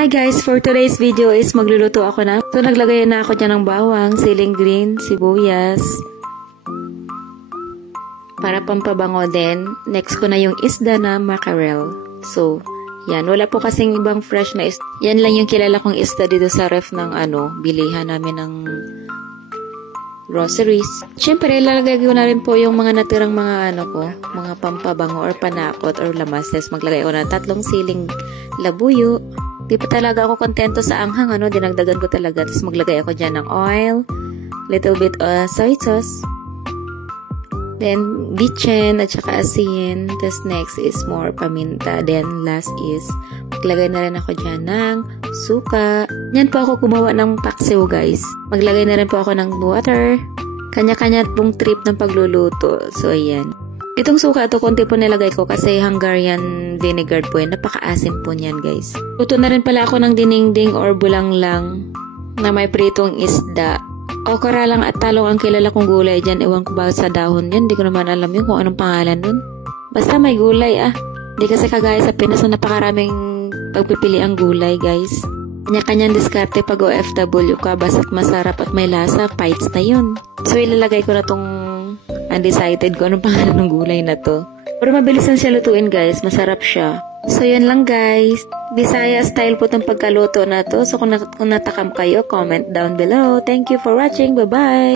Hi guys, for today's video is magluluto ako na. So naglagay na ako dyan ng bawang, siling green, sibuyas. Para pampabango din. Next ko na yung isda na mackerel. So, yan. Wala po kasing ibang fresh na isda. Yan lang yung kilala kong isda dito sa ref ng bilihan namin ng groceries. Siyempre, ilalagay ko na rin po yung mga natirang mga mga pampabango or panakot or lamas. Tapos maglagay ko na 3 siling labuyo. Di pa talaga ako kontento sa anghang, dinagdagan ko talaga. Tapos maglagay ako dyan ng oil, little bit soy sauce, then bitchin at saka asin. Tapos next is more paminta. Then last is maglagay na rin ako dyan ng suka. Yan po ako gumawa ng paksiw guys. Maglagay na rin po ako ng water. Kanya-kanya pong trip ng pagluluto. So ayan. Itong suka ito, konti po nilagay ko kasi Hungarian vinegar po yan. Napaka-asim po niyan guys. Luto na rin pala ako ng dinengdeng or bulanglang na may pritong isda. Okra lang at talong ang kilala kong gulay dyan. Ewan ko ba sa dahon yan. Hindi ko naman alam yun kung anong pangalan nun. Basta may gulay Hindi kasi kagaya sa Pinas na napakaraming pagpipili ang gulay guys. Kanya-kanyang diskarte pag OFW ka. Basta't masarap at may lasa, fights na yun. So ilalagay ko na tong undecided ko anong pangalan ng gulay na to. Pero mabilis lang siya lutuin guys. Masarap siya. So yan lang guys. Bisaya style po itong pagkaluto na to. So kung natakam kayo, comment down below. Thank you for watching. Bye-bye!